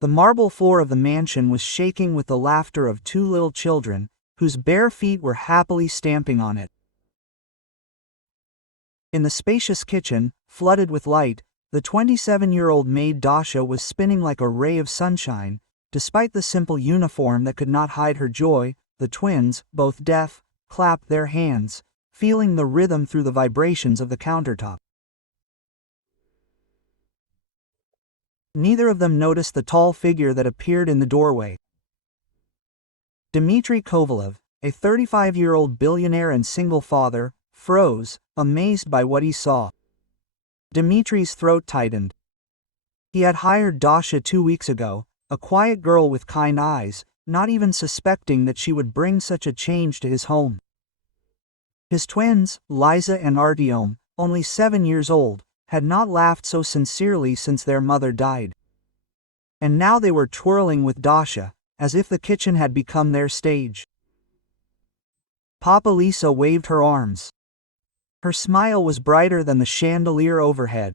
The marble floor of the mansion was shaking with the laughter of two little children, whose bare feet were happily stamping on it. In the spacious kitchen, flooded with light, the 27-year-old maid Dasha was spinning like a ray of sunshine. Despite the simple uniform that could not hide her joy, the twins, both deaf, clapped their hands, feeling the rhythm through the vibrations of the countertop. Neither of them noticed the tall figure that appeared in the doorway. Dmitry Kovalev, a 35-year-old billionaire and single father, froze, amazed by what he saw. Dmitry's throat tightened. He had hired Dasha 2 weeks ago, a quiet girl with kind eyes, not even suspecting that she would bring such a change to his home. His twins, Liza and Artyom, only 7 years old, had not laughed so sincerely since their mother died. And now they were twirling with Dasha, as if the kitchen had become their stage. Papa Lisa waved her arms. Her smile was brighter than the chandelier overhead.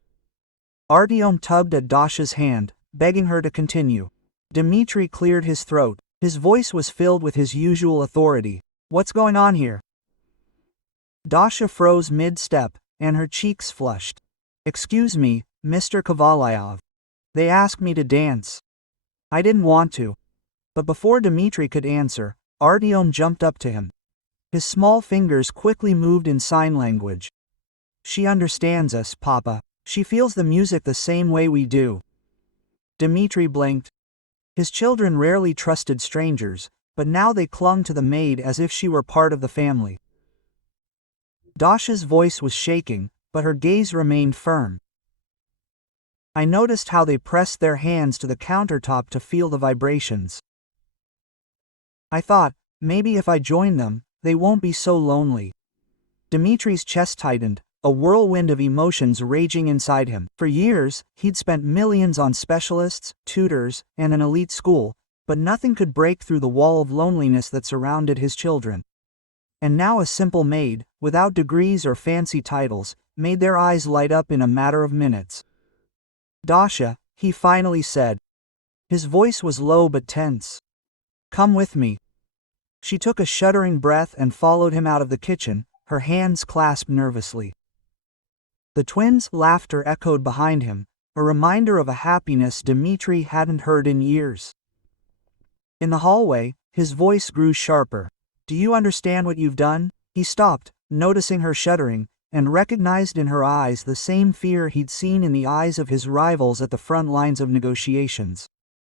Artyom tugged at Dasha's hand, begging her to continue. Dmitry cleared his throat. His voice was filled with his usual authority. "What's going on here?" Dasha froze mid-step, and her cheeks flushed. "Excuse me, Mr. Kovalev. They asked me to dance. I didn't want to." But before Dmitry could answer, Artyom jumped up to him. His small fingers quickly moved in sign language. "She understands us, Papa. She feels the music the same way we do." Dmitry blinked. His children rarely trusted strangers, but now they clung to the maid as if she were part of the family. Dasha's voice was shaking, but her gaze remained firm. "I noticed how they pressed their hands to the countertop to feel the vibrations. I thought, maybe if I join them, they won't be so lonely." Dmitry's chest tightened, a whirlwind of emotions raging inside him. For years, he'd spent millions on specialists, tutors, and an elite school, but nothing could break through the wall of loneliness that surrounded his children. And now a simple maid, without degrees or fancy titles, made their eyes light up in a matter of minutes. "Dasha," he finally said. His voice was low but tense. "Come with me." She took a shuddering breath and followed him out of the kitchen, her hands clasped nervously. The twins' laughter echoed behind him, a reminder of a happiness Dmitry hadn't heard in years. In the hallway, his voice grew sharper. "Do you understand what you've done?" He stopped, noticing her shuddering, and recognized in her eyes the same fear he'd seen in the eyes of his rivals at the front lines of negotiations.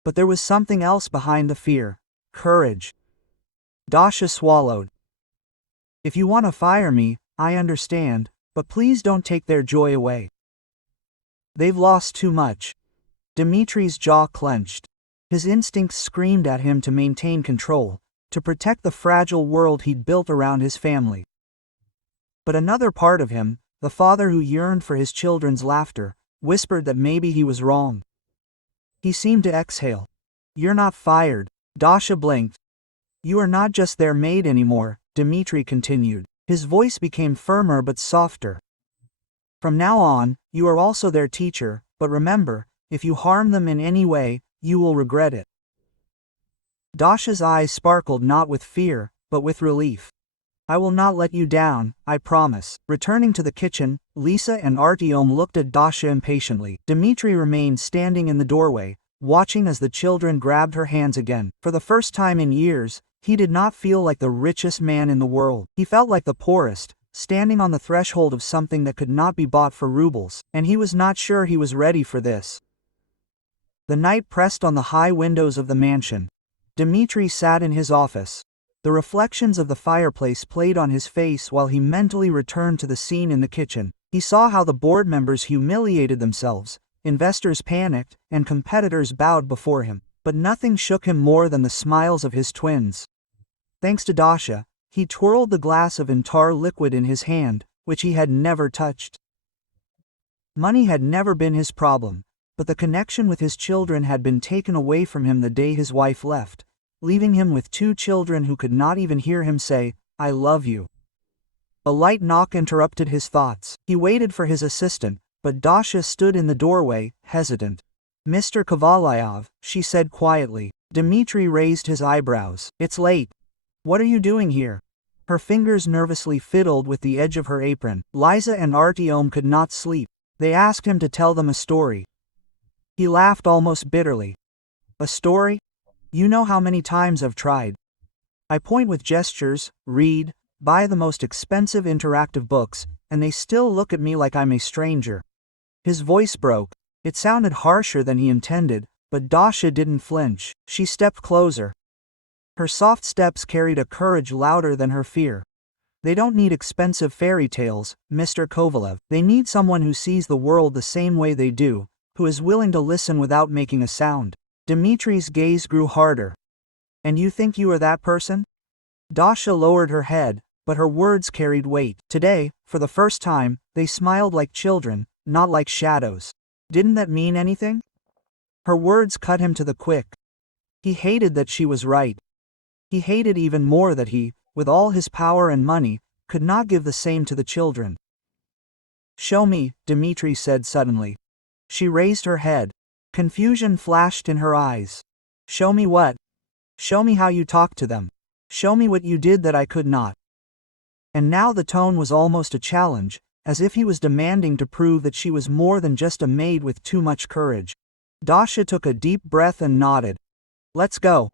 But there was something else behind the fear: courage. Dasha swallowed. "If you want to fire me, I understand, but please don't take their joy away. They've lost too much." Dmitry's jaw clenched. His instincts screamed at him to maintain control, to protect the fragile world he'd built around his family. But another part of him, the father who yearned for his children's laughter, whispered that maybe he was wrong. He seemed to exhale. "You're not fired." Dasha blinked. "You are not just their maid anymore," Dmitry continued. His voice became firmer but softer. "From now on, you are also their teacher, but remember, if you harm them in any way, you will regret it." Dasha's eyes sparkled not with fear, but with relief. "I will not let you down, I promise." Returning to the kitchen, Lisa and Artyom looked at Dasha impatiently. Dmitry remained standing in the doorway, watching as the children grabbed her hands again. For the first time in years, he did not feel like the richest man in the world. He felt like the poorest, standing on the threshold of something that could not be bought for rubles, and he was not sure he was ready for this. The night pressed on the high windows of the mansion. Dmitry sat in his office. The reflections of the fireplace played on his face while he mentally returned to the scene in the kitchen. He saw how the board members humiliated themselves, investors panicked, and competitors bowed before him. But nothing shook him more than the smiles of his twins. Thanks to Dasha, he twirled the glass of entire liquid in his hand, which he had never touched. Money had never been his problem, but the connection with his children had been taken away from him the day his wife left, leaving him with 2 children who could not even hear him say, "I love you." A light knock interrupted his thoughts. He waited for his assistant, but Dasha stood in the doorway, hesitant. Mr. Kovalyov, she said quietly. Dmitri raised his eyebrows. It's late. What are you doing here? Her fingers nervously fiddled with the edge of her apron. Liza and Artyom could not sleep. They asked him to tell them a story. He laughed almost bitterly. A story? You know how many times I've tried. I point with gestures, read, buy the most expensive interactive books, and they still look at me like I'm a stranger. His voice broke. It sounded harsher than he intended, but Dasha didn't flinch. She stepped closer. Her soft steps carried a courage louder than her fear. They don't need expensive fairy tales, Mr. Kovalev. They need someone who sees the world the same way they do, who is willing to listen without making a sound. Dmitri's gaze grew harder. And you think you are that person? Dasha lowered her head, but her words carried weight. Today, for the first time, they smiled like children, not like shadows. Didn't that mean anything? Her words cut him to the quick. He hated that she was right. He hated even more that he, with all his power and money, could not give the same to the children. Show me, Dmitri said suddenly. She raised her head. Confusion flashed in her eyes. Show me what? Show me how you talked to them. Show me what you did that I could not. And now the tone was almost a challenge, as if he was demanding to prove that she was more than just a maid with too much courage. Dasha took a deep breath and nodded. Let's go.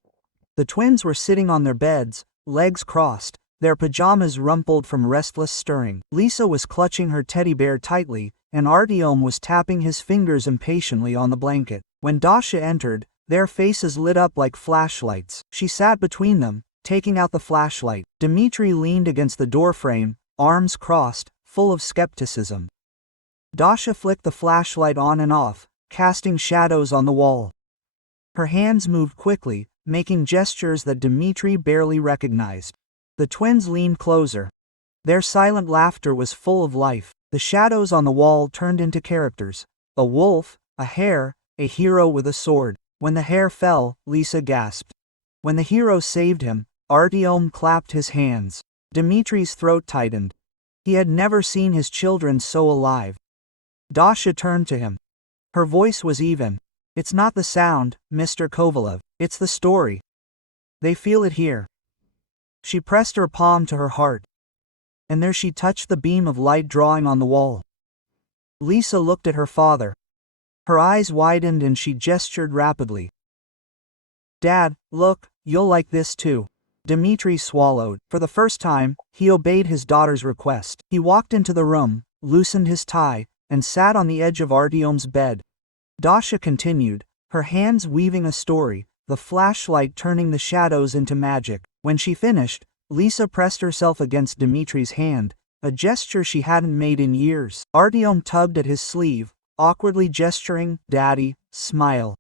The twins were sitting on their beds, legs crossed, their pajamas rumpled from restless stirring. Lisa was clutching her teddy bear tightly, and Artyom was tapping his fingers impatiently on the blanket. When Dasha entered, their faces lit up like flashlights. She sat between them, taking out the flashlight. Dmitri leaned against the doorframe, arms crossed, full of skepticism. Dasha flicked the flashlight on and off, casting shadows on the wall. Her hands moved quickly, making gestures that Dmitri barely recognized. The twins leaned closer. Their silent laughter was full of life. The shadows on the wall turned into characters. A wolf, a hare, a hero with a sword. When the hare fell, Lisa gasped. When the hero saved him, Artyom clapped his hands. Dmitri's throat tightened. He had never seen his children so alive. Dasha turned to him. Her voice was even. It's not the sound, Mr. Kovalev. It's the story. They feel it here. She pressed her palm to her heart. And there she touched the beam of light drawing on the wall. Lisa looked at her father. Her eyes widened and she gestured rapidly. Dad, look, you'll like this too. Dmitri swallowed. For the first time, he obeyed his daughter's request. He walked into the room, loosened his tie, and sat on the edge of Artyom's bed. Dasha continued, her hands weaving a story, the flashlight turning the shadows into magic. When she finished, Lisa pressed herself against Dmitri's hand, a gesture she hadn't made in years. Artyom tugged at his sleeve, awkwardly gesturing, Daddy, smile.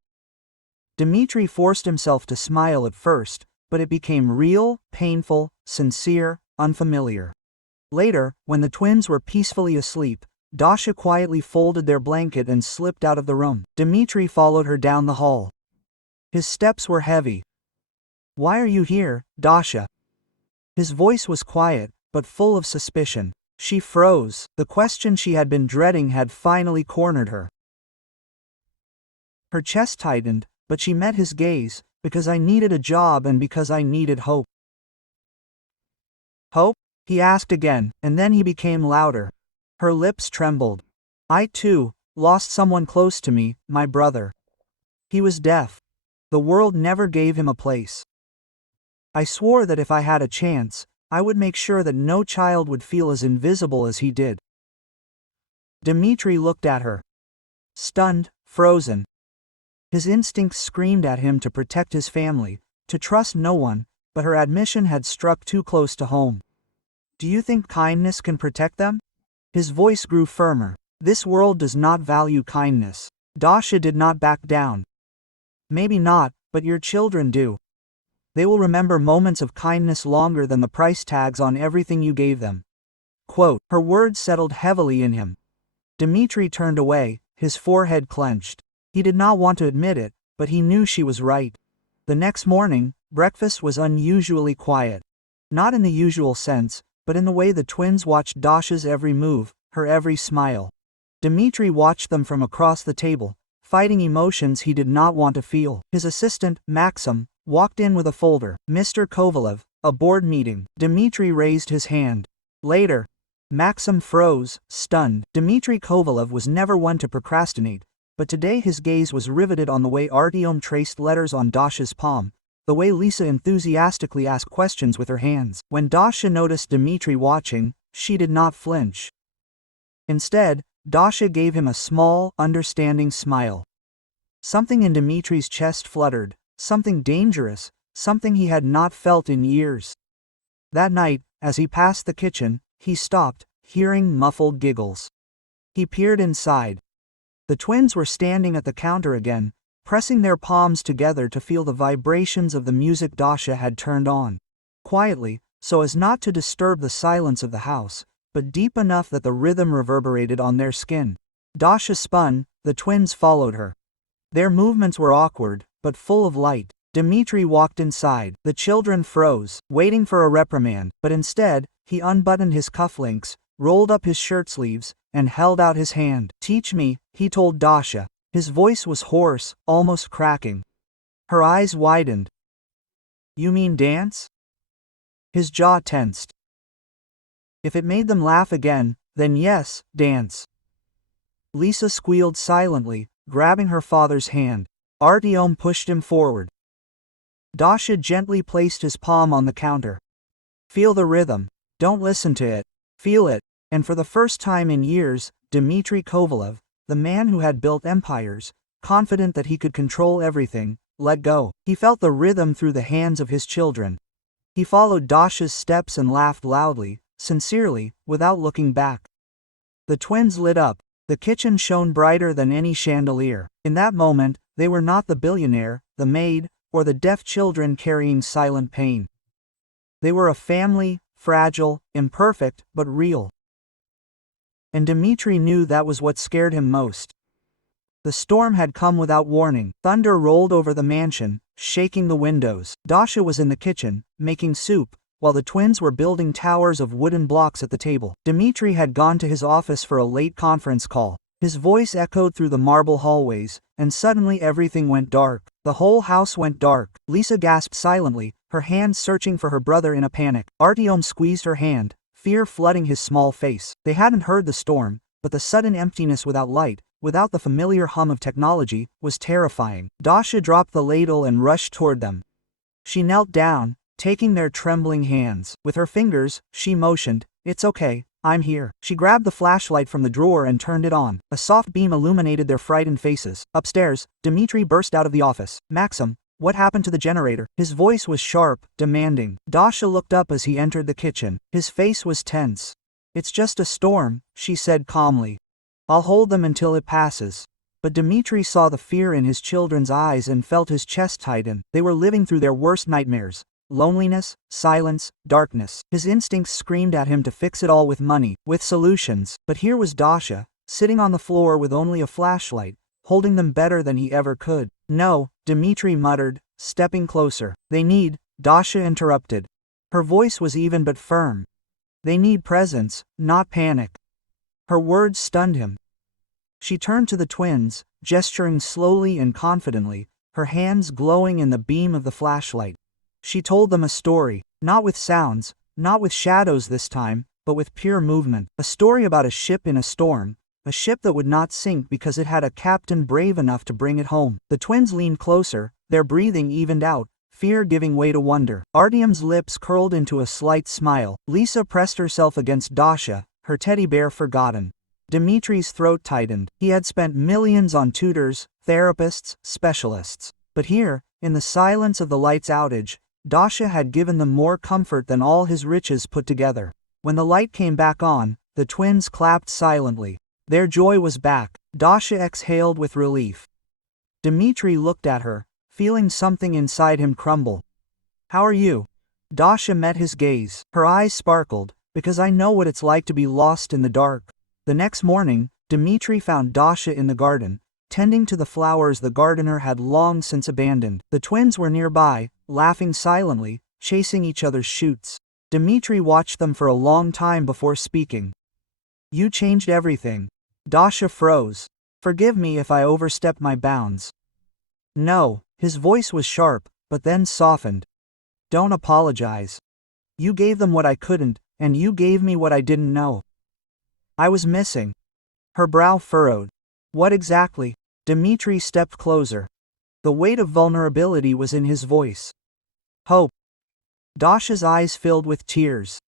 Dmitri forced himself to smile at first, but it became real, painful, sincere, unfamiliar. Later, when the twins were peacefully asleep, Dasha quietly folded their blanket and slipped out of the room. Dmitri followed her down the hall. His steps were heavy. Why are you here, Dasha? His voice was quiet, but full of suspicion. She froze. The question she had been dreading had finally cornered her. Her chest tightened, but she met his gaze, because I needed a job and because I needed hope. Hope? He asked again, and then he became louder. Her lips trembled. I too, lost someone close to me, my brother. He was deaf. The world never gave him a place. I swore that if I had a chance, I would make sure that no child would feel as invisible as he did. Dmitri looked at her. Stunned, frozen. His instincts screamed at him to protect his family, to trust no one, but her admission had struck too close to home. Do you think kindness can protect them? His voice grew firmer. This world does not value kindness. Dasha did not back down. Maybe not, but your children do. They will remember moments of kindness longer than the price tags on everything you gave them. Quote, her words settled heavily in him. Dmitri turned away, his forehead clenched. He did not want to admit it, but he knew she was right. The next morning, breakfast was unusually quiet. Not in the usual sense, but in the way the twins watched Dasha's every move, her every smile. Dmitri watched them from across the table, fighting emotions he did not want to feel. His assistant, Maxim, walked in with a folder. "Mr. Kovalev, a board meeting." Dmitri raised his hand. "Later." Maxim froze, stunned. Dmitri Kovalev was never one to procrastinate, but today his gaze was riveted on the way Artyom traced letters on Dasha's palm, the way Lisa enthusiastically asked questions with her hands. When Dasha noticed Dmitri watching, she did not flinch. Instead, Dasha gave him a small, understanding smile. Something in Dmitri's chest fluttered, something dangerous, something he had not felt in years. That night, as he passed the kitchen, he stopped, hearing muffled giggles. He peered inside. The twins were standing at the counter again, pressing their palms together to feel the vibrations of the music Dasha had turned on. Quietly, so as not to disturb the silence of the house, but deep enough that the rhythm reverberated on their skin. Dasha spun, the twins followed her. Their movements were awkward, but full of light. Dmitri walked inside. The children froze, waiting for a reprimand, but instead, he unbuttoned his cufflinks, rolled up his shirt sleeves, and held out his hand. "Teach me," he told Dasha. His voice was hoarse, almost cracking. Her eyes widened. "You mean dance?" His jaw tensed. If it made them laugh again, then yes, dance. Lisa squealed silently, grabbing her father's hand. Artyom pushed him forward. Dasha gently placed his palm on the counter. "Feel the rhythm. Don't listen to it. Feel it." And for the first time in years, Dmitri Kovalev, the man who had built empires, confident that he could control everything, let go. He felt the rhythm through the hands of his children. He followed Dasha's steps and laughed loudly, sincerely, without looking back. The twins lit up. The kitchen shone brighter than any chandelier. In that moment, they were not the billionaire, the maid, or the deaf children carrying silent pain. They were a family, fragile, imperfect, but real. And Dmitri knew that was what scared him most. The storm had come without warning. Thunder rolled over the mansion, shaking the windows. Dasha was in the kitchen, making soup, while the twins were building towers of wooden blocks at the table. Dmitri had gone to his office for a late conference call. His voice echoed through the marble hallways, and suddenly everything went dark. The whole house went dark. Lisa gasped silently, her hands searching for her brother in a panic. Artyom squeezed her hand, fear flooding his small face. They hadn't heard the storm, but the sudden emptiness without light, without the familiar hum of technology, was terrifying. Dasha dropped the ladle and rushed toward them. She knelt down, taking their trembling hands. With her fingers, she motioned, "It's okay, I'm here." She grabbed the flashlight from the drawer and turned it on. A soft beam illuminated their frightened faces. Upstairs, Dmitri burst out of the office. "Maxim, what happened to the generator?" His voice was sharp, demanding. Dasha looked up as he entered the kitchen. His face was tense. "It's just a storm," she said calmly. "I'll hold them until it passes." But Dmitri saw the fear in his children's eyes and felt his chest tighten. They were living through their worst nightmares. Loneliness, silence, darkness. His instincts screamed at him to fix it all with money, with solutions. But here was Dasha, sitting on the floor with only a flashlight, holding them better than he ever could. "No," Dmitri muttered, stepping closer. "They need," Dasha interrupted. Her voice was even but firm. "They need presence, not panic." Her words stunned him. She turned to the twins, gesturing slowly and confidently, her hands glowing in the beam of the flashlight. She told them a story, not with sounds, not with shadows this time, but with pure movement. A story about a ship in a storm, a ship that would not sink because it had a captain brave enough to bring it home. The twins leaned closer, their breathing evened out, fear giving way to wonder. Artyom's lips curled into a slight smile. Lisa pressed herself against Dasha, her teddy bear forgotten. Dmitri's throat tightened. He had spent millions on tutors, therapists, specialists. But here, in the silence of the lights outage, Dasha had given them more comfort than all his riches put together. When the light came back on, the twins clapped silently. Their joy was back. Dasha exhaled with relief. Dmitri looked at her, feeling something inside him crumble. "How are you?" Dasha met his gaze. Her eyes sparkled, "Because I know what it's like to be lost in the dark." The next morning, Dmitri found Dasha in the garden, tending to the flowers the gardener had long since abandoned. The twins were nearby, laughing silently, chasing each other's shoots. Dmitri watched them for a long time before speaking. "You changed everything." Dasha froze. Forgive me if I overstepped my bounds. No, his voice was sharp, but then softened. Don't apologize. You gave them what I couldn't, and you gave me what I didn't know. I was missing. Her brow furrowed. What exactly? Dmitri stepped closer. The weight of vulnerability was in his voice. Hope. Dasha's eyes filled with tears.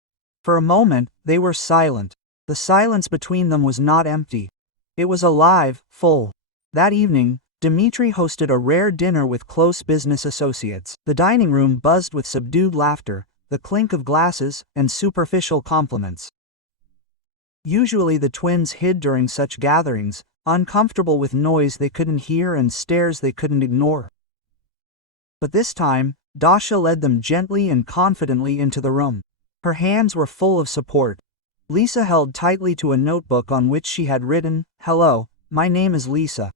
For a moment, they were silent. The silence between them was not empty. It was alive, full. That evening, Dmitri hosted a rare dinner with close business associates. The dining room buzzed with subdued laughter, the clink of glasses, and superficial compliments. Usually the twins hid during such gatherings, uncomfortable with noise they couldn't hear and stares they couldn't ignore. But this time, Dasha led them gently and confidently into the room. Her hands were full of support. Lisa held tightly to a notebook on which she had written, "Hello, my name is Lisa."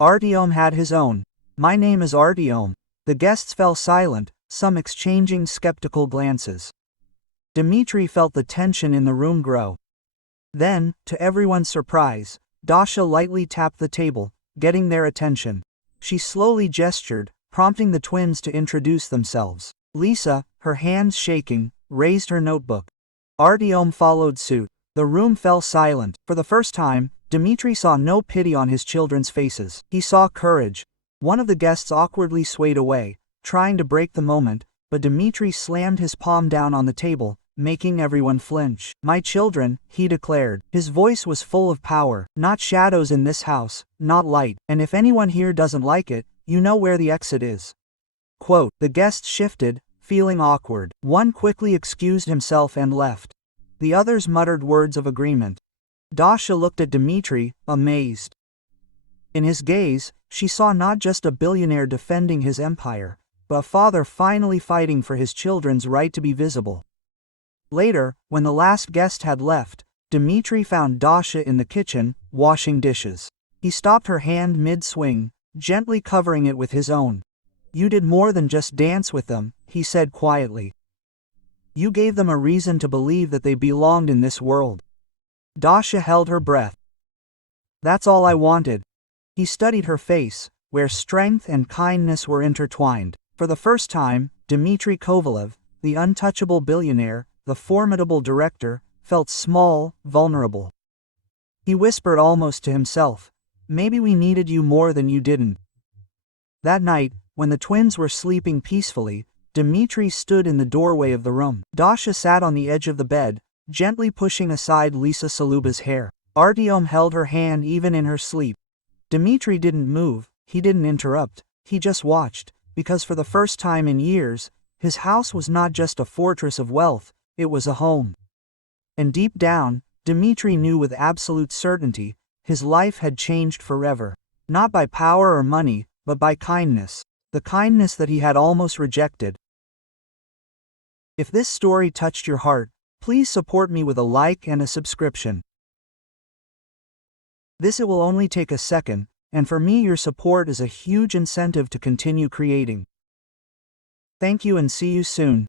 Artyom had his own. "My name is Artyom." The guests fell silent, some exchanging skeptical glances. Dmitri felt the tension in the room grow. Then, to everyone's surprise, Dasha lightly tapped the table, getting their attention. She slowly gestured, prompting the twins to introduce themselves. Lisa, her hands shaking, raised her notebook. Artyom followed suit. The room fell silent. For the first time, Dmitri saw no pity on his children's faces. He saw courage. One of the guests awkwardly swayed away, trying to break the moment, but Dmitri slammed his palm down on the table, making everyone flinch. "My children," he declared. His voice was full of power. "Not shadows in this house, not light, and if anyone here doesn't like it, you know where the exit is." Quote, the guests shifted, feeling awkward. One quickly excused himself and left. The others muttered words of agreement. Dasha looked at Dmitri, amazed. In his gaze, she saw not just a billionaire defending his empire, but a father finally fighting for his children's right to be visible. Later, when the last guest had left, Dmitri found Dasha in the kitchen, washing dishes. He stopped her hand mid-swing, gently covering it with his own. "You did more than just dance with them," he said quietly. "You gave them a reason to believe that they belonged in this world." Dasha held her breath. "That's all I wanted." He studied her face, where strength and kindness were intertwined. For the first time, Dmitri Kovalev, the untouchable billionaire, the formidable director, felt small, vulnerable. He whispered almost to himself, "Maybe we needed you more than you didn't." That night, when the twins were sleeping peacefully, Dmitri stood in the doorway of the room. Dasha sat on the edge of the bed, gently pushing aside Lisa Saluba's hair. Artyom held her hand even in her sleep. Dmitri didn't move, he didn't interrupt, he just watched, because for the first time in years, his house was not just a fortress of wealth, it was a home. And deep down, Dmitri knew with absolute certainty, his life had changed forever. Not by power or money, but by kindness. The kindness that he had almost rejected. If this story touched your heart, please support me with a like and a subscription. It will only take a second, and for me your support is a huge incentive to continue creating. Thank you and see you soon.